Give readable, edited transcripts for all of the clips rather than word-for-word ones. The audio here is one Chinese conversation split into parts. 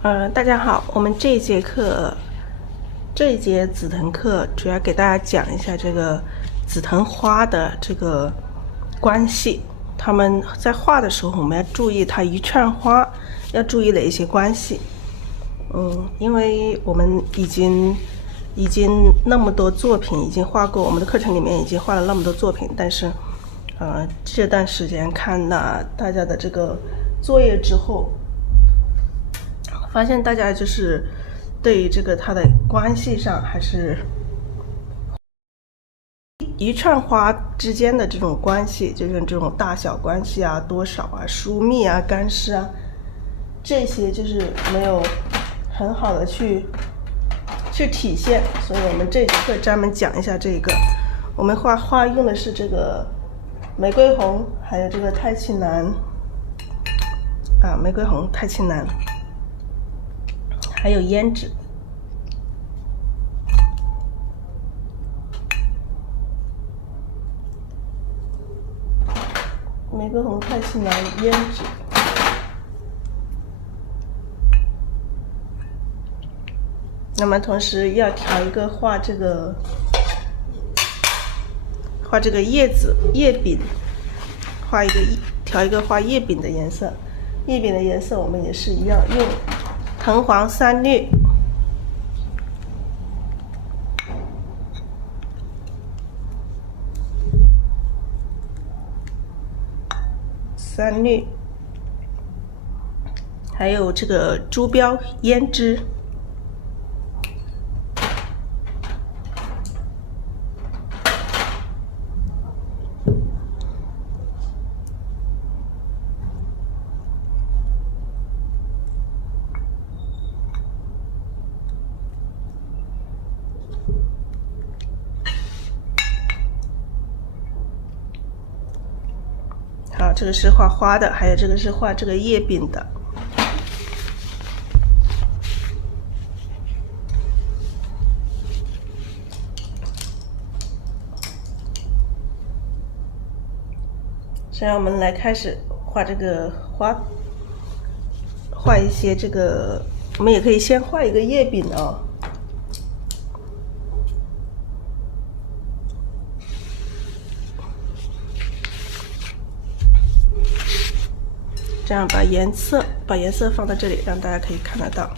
大家好，我们这一节紫藤课主要给大家讲一下这个紫藤花的这个关系。他们在画的时候，我们要注意它一串花要注意哪一些关系。因为我们已经那么多作品已经画过，我们的课程里面已经画了那么多作品，但是这段时间看了大家的这个作业之后，发现大家就是对于这个它的关系上，还是一串花之间的这种关系，就是这种大小关系啊、多少啊、疏密啊、干湿啊，这些就是没有很好的去体现。所以我们这节课专门讲一下这个。我们画花用的是这个玫瑰红，还有这个太清蓝玫瑰红、太清蓝，还有胭脂。玫瑰红、太清蓝、胭脂。那么同时要调一个画这个叶子叶柄，调一个画叶柄的颜色。叶柄的颜色我们也是一样，用藤黄3绿。3绿，还有这个珠标胭脂。好，这个是画花的，还有这个是画这个叶柄的。现在我们来开始画这个花，画一些这个，我们也可以先画一个叶柄哦。这样把颜色放到这里，让大家可以看得到。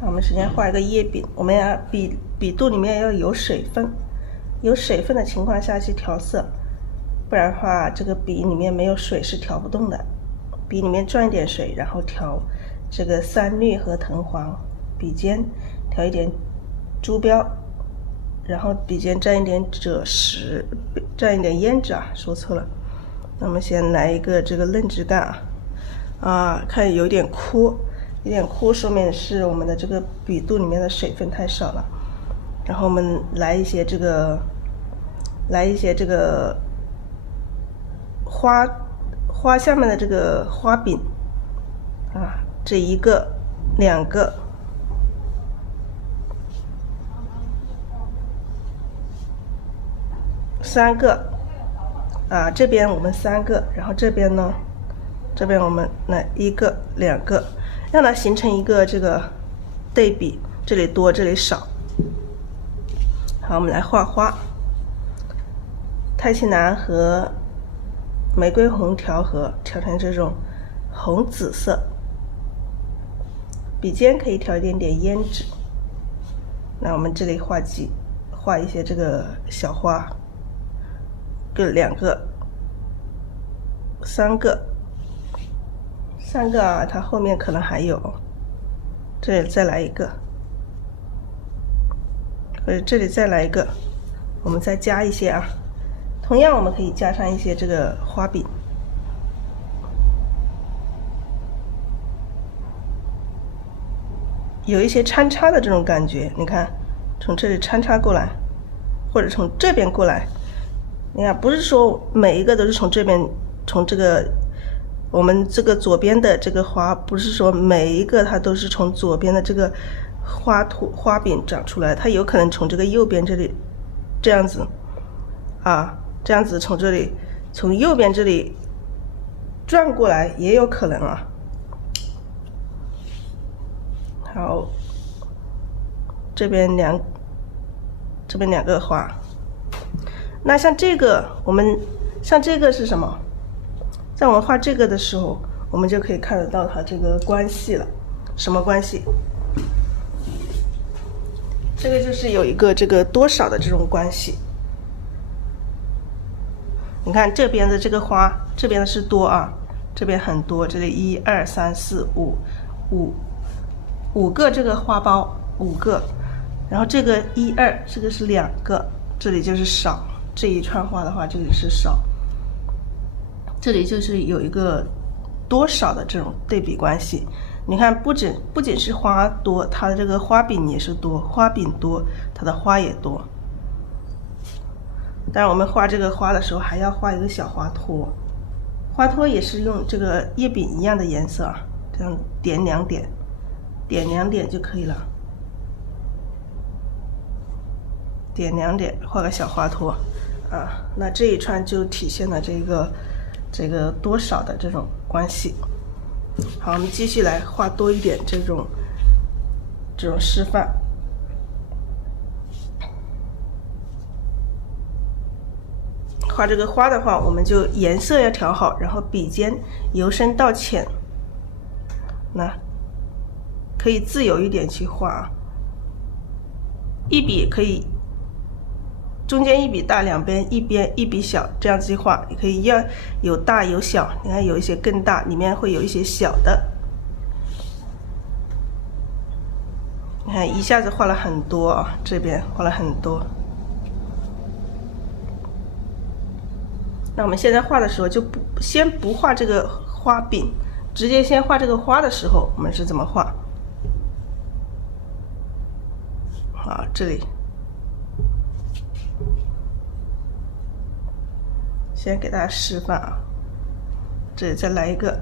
我们首先画一个叶柄，我们要笔肚里面要有水分，有水分的情况下去调色，不然的话这个笔里面没有水是调不动的。笔里面转一点水，然后调这个3绿和藤黄，笔尖调一点珠标，然后笔尖沾一点赭石，沾一点胭脂说错了。那么先来一个这个嫩枝干看有点枯，说明是我们的这个笔肚里面的水分太少了。然后我们来一些这个花下面的这个花柄这1个、2个。3个这边我们3个，然后这边呢，这边我们来1个、2个，让它形成一个这个对比，这里多这里少。好，我们来画花，太清蓝和玫瑰红调和，调成这种红紫色，笔尖可以调一点点胭脂。那我们这里画一些这个小花，2个、3个，它后面可能还有，这里再来1个，或者这里再来1个，我们再加一些同样我们可以加上一些这个花柄，有一些穿插的这种感觉。你看，从这里穿插过来，或者从这边过来。你看，不是说每一个都是从这边，从这个我们这个左边的这个花，不是说每一个它都是从左边的这个花柄长出来，它有可能从这个右边这里这样子这样子从右边这里转过来也有可能好，这边两个花。那像这个，像这个是什么？在我们画这个的时候，我们就可以看得到它这个关系了。什么关系？这个就是有一个这个多少的这种关系。你看这边的这个花，这边的是多啊，这边很多，这里1、2、3、4、5个这个花苞，5个，然后这个1、2，这个是2个，这里就是少，这一串花的话，这里是少，这里就是有一个多少的这种对比关系。你看，不仅是花多，它的这个花柄也是多，花柄多，它的花也多。当然，我们画这个花的时候，还要画一个小花托，花托也是用这个叶柄一样的颜色啊，这样点2点，点2点就可以了，点2点，画个小花托啊。那这一串就体现了这个多少的这种关系。好，我们继续来画多一点这种示范。画这个花的话，我们就颜色要调好，然后笔尖由深到浅，那可以自由一点去画啊。一笔可以中间一笔大，两边一笔小，这样去画。你可以要有大有小，你看有一些更大，里面会有一些小的。你看一下子画了很多啊，这边画了很多。那我们现在画的时候就先不画这个花柄，直接先画这个花的时候，我们是怎么画？好，这里先给大家示范啊，这里再来一个。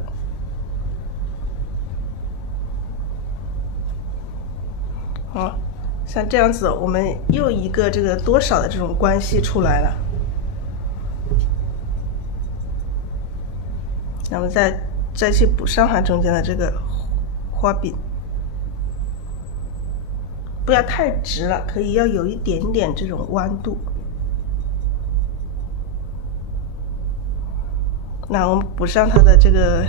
好，像这样子，我们又一个这个多少的这种关系出来了。那么再去补上它中间的这个花柄，不要太直了，可以要有一点点这种弯度。那我们补上它的这个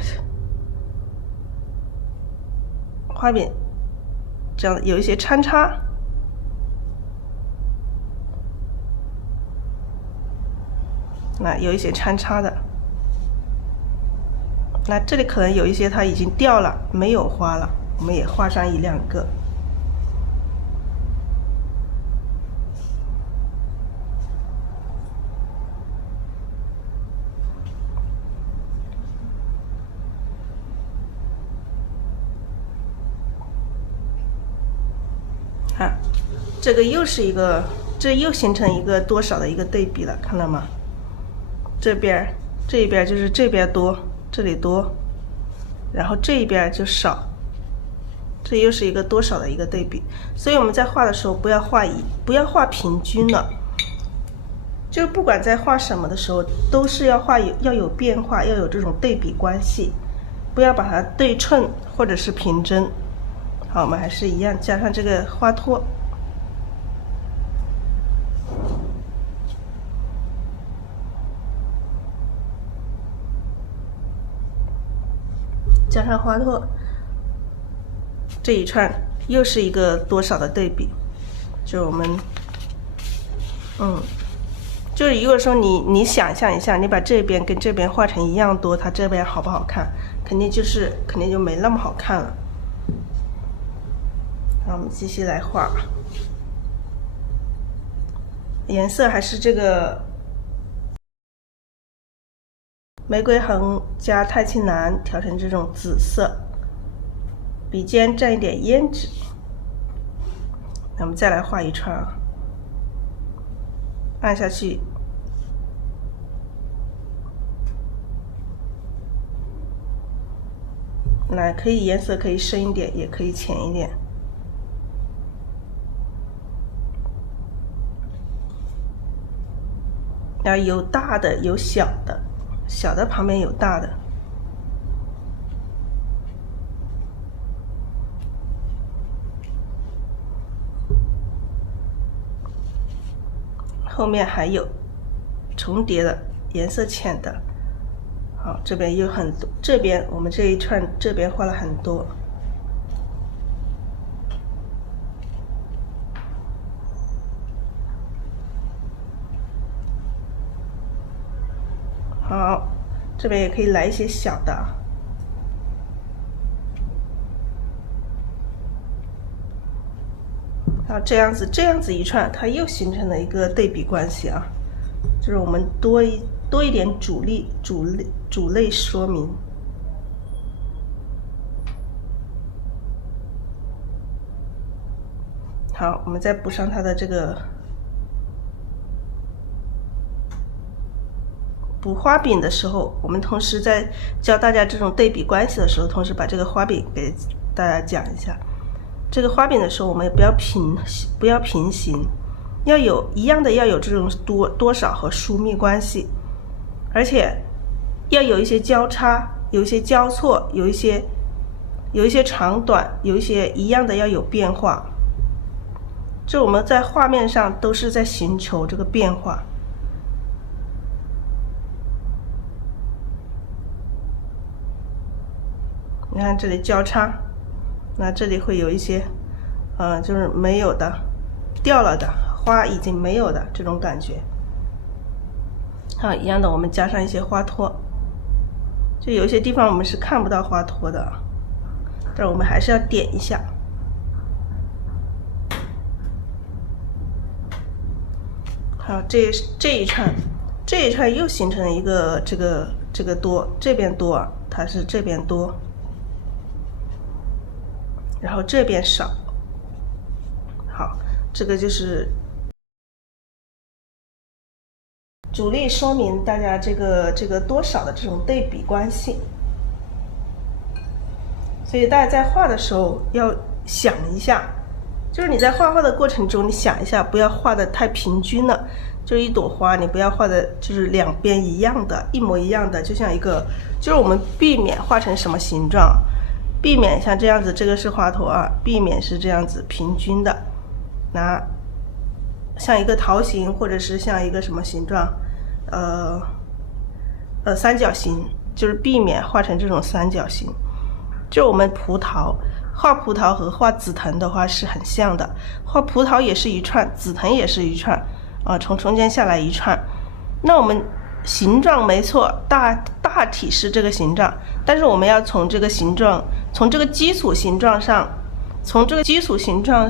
花柄，这样有一些参差。那有一些参差的。那这里可能有一些它已经掉了，没有花了，我们也画上1、2个。看，这个又是一个，这又形成一个多少的一个对比了，看到吗？这一边就是这边多。这里多，然后这一边就少，这又是一个多少的一个对比。所以我们在画的时候不要画平均了，就不管在画什么的时候，都是要有变化，要有这种对比关系，不要把它对称或者是平针。好，我们还是一样加上这个花托。加上花托，这一串又是一个多少的对比，就我们，就是如果说你想象一下，你把这边跟这边画成一样多，它这边好不好看？肯定就没那么好看了。那我们继续来画，颜色还是这个玫瑰红加太青蓝调成这种紫色，笔尖蘸一点胭脂。那我们再来画一串啊，按下去，那可以颜色可以深一点，也可以浅一点。然后有大的有小的，小的旁边有大的。后面还有重叠的颜色浅的。好，这边有很多，这边我们这一串这边画了很多。好，这边也可以来一些小的。好，这样子一串，它又形成了一个对比关系啊，就是我们多一点主类说明。好，我们再补上它的这个。补花柄的时候，我们同时在教大家这种对比关系的时候，同时把这个花柄给大家讲一下。这个花柄的时候，我们也不要平行，要有一样的，要有这种多少和疏密关系，而且要有一些交叉，有一些交错，有一些长短，有一些一样的要有变化。这我们在画面上都是在寻求这个变化。你看这里交叉，那这里会有一些，就是没有的，掉了的花已经没有的这种感觉。好，一样的，我们加上一些花托，就有一些地方我们是看不到花托的，但是我们还是要点一下。好，这一串又形成了一个这个多，这边多，它是这边多。然后这边少，好，这个就是主力说明大家这个多少的这种对比关系。所以大家在画的时候要想一下，就是你在画的过程中，你想一下，不要画的太平均了。就是一朵花，你不要画的就是两边一样的，一模一样的，就像一个，就是我们避免画成什么形状。避免像这样子，这个是花托啊，避免是这样子平均的，拿像一个桃形或者是像一个什么形状，三角形，就是避免画成这种三角形。就我们画葡萄和画紫藤的话是很像的，画葡萄也是一串，紫藤也是一串啊，从中间下来一串。那我们形状没错，大体是这个形状，但是我们要从这个形状，从这个基础形状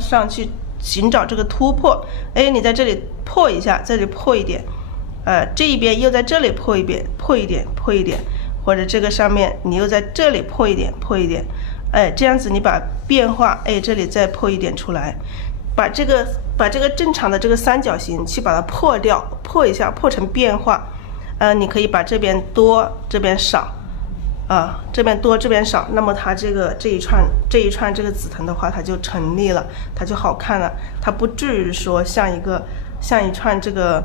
上去寻找这个突破。哎，你在这里破一下，这里破一点，这一边又在这里破一点，或者这个上面你又在这里破一点，哎，这样子你把变化，哎，这里再破一点出来，把这个正常的这个三角形去把它破掉，破一下，破成变化。你可以把这边多，这边少，这边多，这边少，那么它这一串这个紫藤的话，它就成立了，它就好看了，它不至于说像一串这个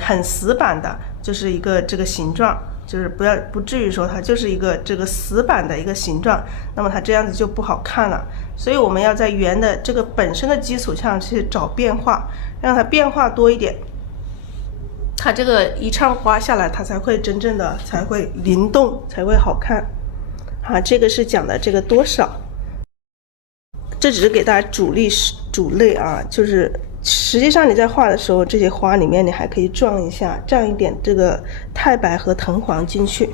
很死板的，就是一个这个形状，就是不至于说它就是一个这个死板的一个形状，那么它这样子就不好看了。所以我们要在圆的这个本身的基础上去找变化，让它变化多一点。它这个一串花下来，它才会真正的才会灵动，才会好看。好，这个是讲的这个多少，这只是给大家主类啊，就是实际上你在画的时候，这些花里面你还可以撞一下，蘸一点这个太白和藤黄进去。